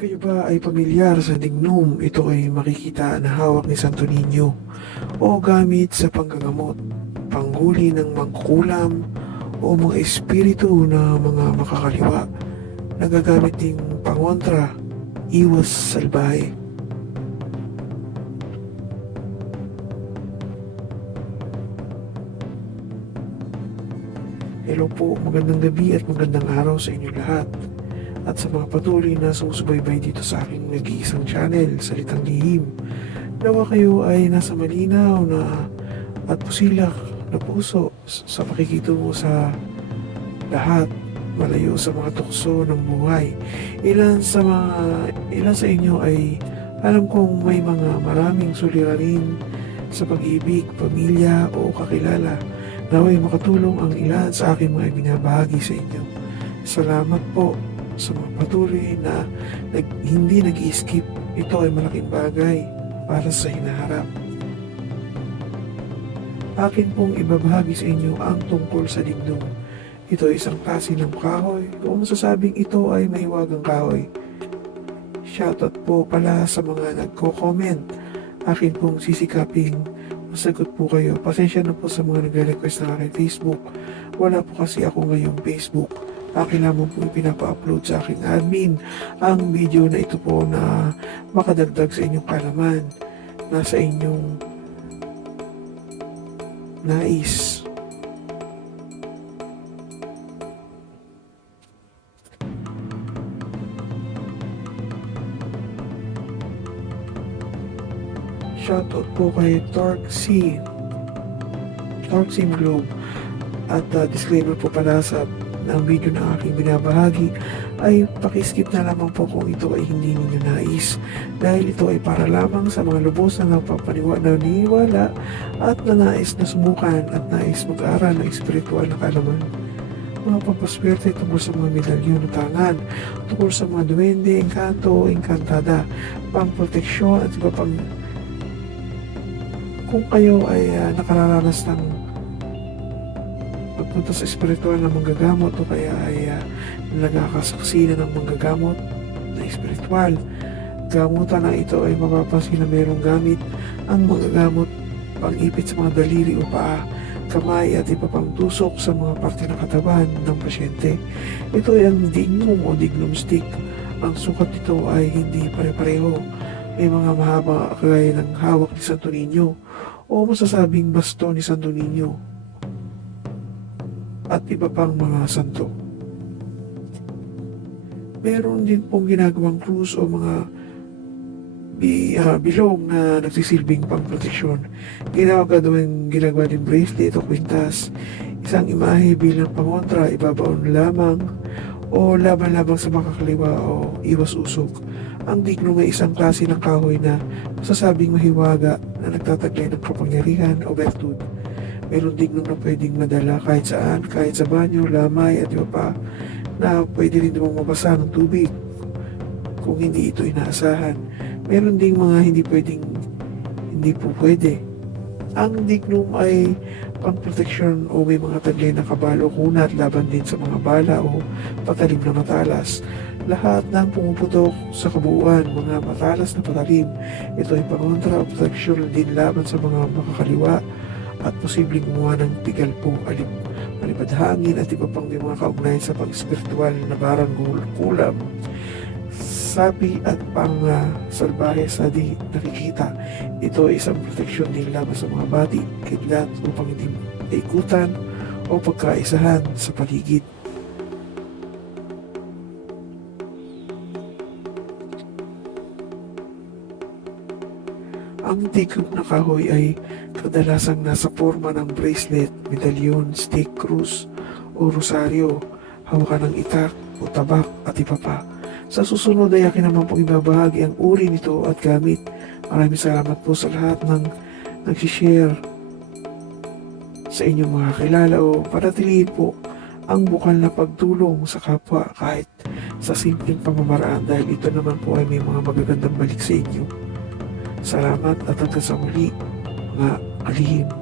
Kayo ba ay pamilyar sa dignum? Ito ay makikita na hawak ni Santo Niño o gamit sa panggagamot, panghuli ng mangkukulam o mga espiritu na mga makakaliwa. Nagagamit ding pangontra, iwas salbahe. Hello po, magandang gabi at magandang araw sa inyo lahat. At sa mga patuloy na sumusubaybay dito sa aking nag-iisang channel, Salitang Lihim. Nawa kayo ay nasa malinaw na at pusilak na puso sa pakikitungo sa lahat malayo sa mga tukso ng buhay. Ilan sa mga ilan sa inyo ay alam kong may mga maraming suliranin sa pag-ibig, pamilya o kakilala. Naway makatulong ang ilan sa aking mga binabahagi sa inyo. Salamat po sa mga patuloy na nag, hindi nag skip Ito ay malaking bagay para sa hinaharap. Akin pong ibabahagi sa inyo ang tungkol sa digdong. Ito ay isang klase ng kahoy. Kung masasabing ito ay mahiwagang kahoy. Shoutout po pala sa mga nagko-comment. Akin pong sisikaping masagot po kayo. Pasensya na po sa mga nagre-request ng aking Facebook. Wala po kasi ako ngayong Facebook. Akin lamang po pinapa-upload sa aking admin ang video na ito po na makadagdag sa inyong kalaman. Nasa inyong nais. Shoutout po kay Torque C. Torque Sim Globe. At uh, disclaimer po pala sa ng video na aking binabahagi ay pakiskip na lamang po kung ito ay hindi ninyo nais. Dahil ito ay para lamang sa mga lubos na nagpapaniwa na niniwala at na nais na sumukan at nais mag-aral ng espiritual na kalaman mga papaswerte tungkol sa mga medalyon na tangan, tungkol sa mga duwende, engkanto, engkantada, pang-proteksyon at iba pang kung kayo ay ah, nakararanas ng pagpunta sa espiritual na manggagamot o kaya ay uh, nagkakasaksi na ng manggagamot na espiritual. Gamutan na ito ay mapapansin na mayroong gamit ang manggagamot pang-ipit sa mga daliri o paa, kamay at iba pang tusok sa mga parte ng katawan ng pasyente. Ito ay ang dignum o dignum stick. Ang sukat nito ay hindi pare-pareho. May mga mahaba kagaya ng hawak ni Santo Niño o masasabing basto ni Santo Niño at iba pang mga santo. Meron din pong ginagawang krus o mga ah, bilog na nagsisilbing pang-proteksyon. Ginagawa din, ginagawa din bracelet o kwintas. Isang imahe bilang pangontra, ibabaon lamang o laban-labang sa makakaliwa o iwas usok. Ang digno ay isang klase ng kahoy na masasabing mahiwaga na nagtataglay ng kapangyarihan o bertud. Mayroong digno na pwedeng madala kahit saan, kahit sa banyo, lamay at iba pa na pwede rin namang mabasa ng tubig kung hindi ito inaasahan. Meron ding mga hindi pwedeng hindi po pwede. Ang dignum ay pang-proteksyon o may mga taglay na kabalo kunat laban din sa mga bala o patalim na matalas. Lahat ng pumuputok sa kabuuan, mga matalas na patalim. Ito ay pangontra o proteksyon din laban sa mga makakaliwa at posibleng gumawa ng pigal po, alip, malipad hangin at iba pang may mga kaugnayan sa pang-espiritual na barang kulam sapi at pang uh, salbahe sa di nakikita. Ito ay isang proteksyon din laban sa mga bati, kidlat upang hindi ikutan o pagkaisahan sa paligid. Ang tikop na kahoy ay kadalasang nasa forma ng bracelet, medalyon, stick, krus o rosaryo, hawakan ng itak o tabak at iba pa. Sa susunod ay akin naman pong ibabahagi ang uri nito at gamit. Maraming salamat po sa lahat ng nagsishare sa inyong mga kilala o paratilihin po ang bukal na pagtulong sa kapwa kahit sa simpleng pamamaraan dahil ito naman po ay may mga magagandang balik sa inyo. Salamat at hanggang sa muli, mga kalihim.